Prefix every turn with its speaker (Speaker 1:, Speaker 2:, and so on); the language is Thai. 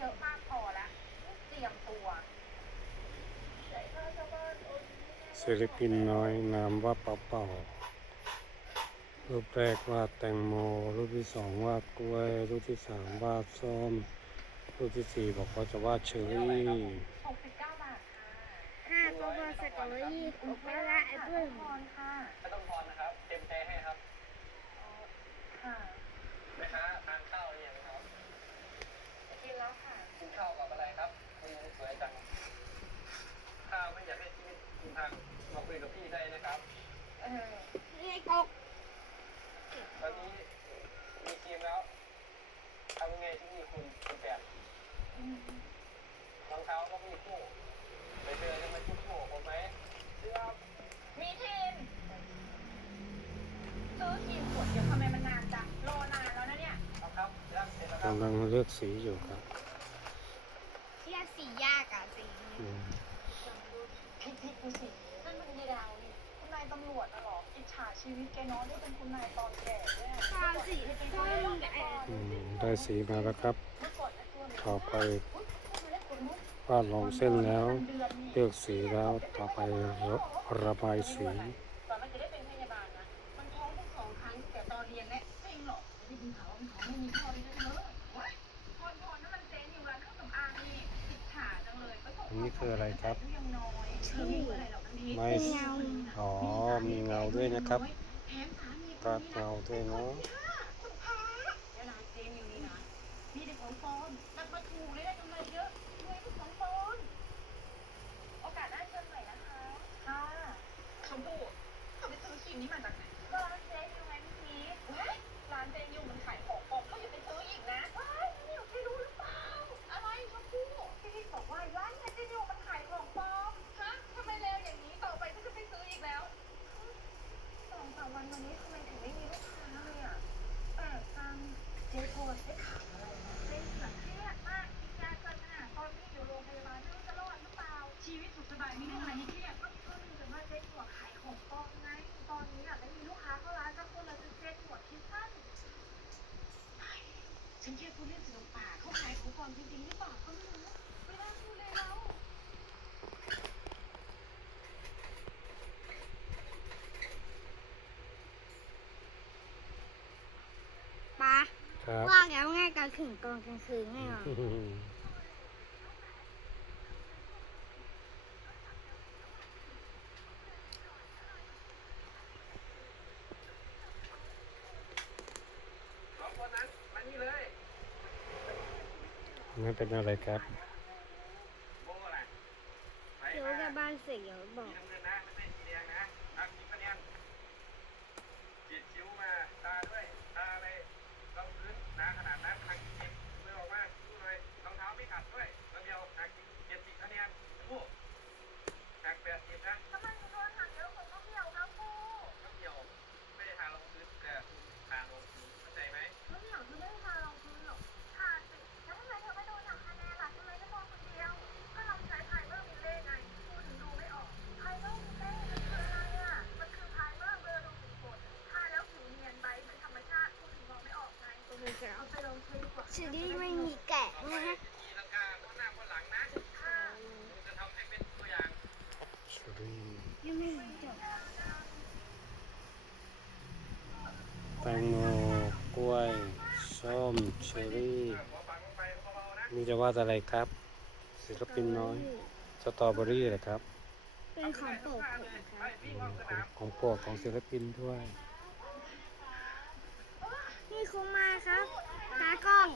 Speaker 1: เยอะมากพอแล้วเตรียมตัว
Speaker 2: ศิลปินน้อยนามว่าเป่าเป่ารูปแรกวาดแตงโม รูปที่สองวาดกล้วย รูปที่สามวาดส้ม รูปที่สี่บอกว่าจะวาดเชอรี่
Speaker 1: 69บาทค่ะ
Speaker 3: ห้าก็ว่าสตรอเบอรี่โอเปร่าแอปเปิ้ล
Speaker 1: พรค่ะ
Speaker 4: ไม่ต้องทอนนะครับ เต็มใจให้ครับ
Speaker 1: ค่ะ
Speaker 4: แม่ค้าทานข้าวหรือยังครับ
Speaker 1: กินแล้วค่ะ
Speaker 4: กินข้าวกับอะไรครับคุณสวยจัง ข้าวไม่อยากให้ชีวิตคุณทาง มาคุยกับพี่ได้นะครับ
Speaker 1: เออ
Speaker 3: นี่กก
Speaker 4: ตอนนี้มีทีมแล้วทำยังไงที่มีคุณคุณแปด
Speaker 1: อืม
Speaker 4: รองเท้าก็มีคู่ไปเจอจะมาชุดคู่กับผมไหมเลือก
Speaker 1: มีทีมซื้อทีมขวดเดี๋ยวทำไมมันนานจังรอนานแล้วนะเนี่ย
Speaker 4: เอาครับเลือกเสร็จแล้วครับ
Speaker 2: กำลังเลือกสีอยู่ครับ
Speaker 3: เรียกสียากอะสีนี้
Speaker 2: อืม
Speaker 1: พิพิดูสิ ตำรวจน่ะเหรออิจฉาชีวิตแกเน้องที่เป็นคุณนายตอนแก่เนี่ย
Speaker 3: ตาสีส้มแอบ
Speaker 2: อืมได้สีมาแล้วครับ
Speaker 1: เมื่อก่อนนะตัวเนี่ย
Speaker 2: ต่อไป
Speaker 1: อุ๊ยทำไมได้ขนลุก
Speaker 2: วาดลองเส้นแล้วเลือกสีแล้วต่อไประระบายสี
Speaker 1: ตอนมันจะได้เป็นพยาบาลนะมันท้องทั้งสองครั้งแต่ตอนเรียนเนี่ยจริงเหรอไม่ได้ยินข่าวว่ามันท้องไม่มีพ่อเลยนะเธอว้ายพรพรนั่นมันเจ๊อยู่ร้านเครื่องสำอางนี่อิจฉาจังเลยไปส่ง
Speaker 2: อันนี้คืออะไรครับ
Speaker 1: อายุยังน้อยชื่ออะไรหรอกอันนี้
Speaker 2: ไม่อ๋อ มีเงาด้วยนะครับ
Speaker 1: แถมสา
Speaker 2: ดเงาด้วยเนาะ
Speaker 1: ร้านเจนยูมันของปลอมนักมาถูกเลยได้กำไรเยอะรวยทุกของปลอมโอกาสหน้าเชิญให ครับว่าแล้วง่ายกัน
Speaker 3: ถึงกองกลางคืนไงอะ
Speaker 4: สองคนนั้นมานี่เลย
Speaker 2: ไม่เป็นอะไรครับ
Speaker 4: โบอะไรไป
Speaker 3: เดี๋ยว
Speaker 4: มา
Speaker 3: จะบ้านเสียบอ
Speaker 4: สี
Speaker 3: ก
Speaker 4: ช้ดีกว่า
Speaker 1: ชื่อนี้ไม่มีแกะ
Speaker 3: นะฮะ
Speaker 4: ตีลังกาคนหน้าคนหลังนะจะทำให้เป็นตัวอย่าง
Speaker 2: เชอรี่
Speaker 3: ยังไม่จบ
Speaker 2: แตงโมกล้วยส้มเชอรี่
Speaker 4: ขอฟังลงไปเบาๆนะ
Speaker 2: นี่จะวาดอะไรครับ ศิลปินน้อย สตรอเบอรี่เหรอครับ
Speaker 3: เป็นของโปรดผมครับ
Speaker 2: ข
Speaker 4: องก
Speaker 2: ของโปรดของศิลปินด้วย
Speaker 3: นี่คงมาครับากล้อง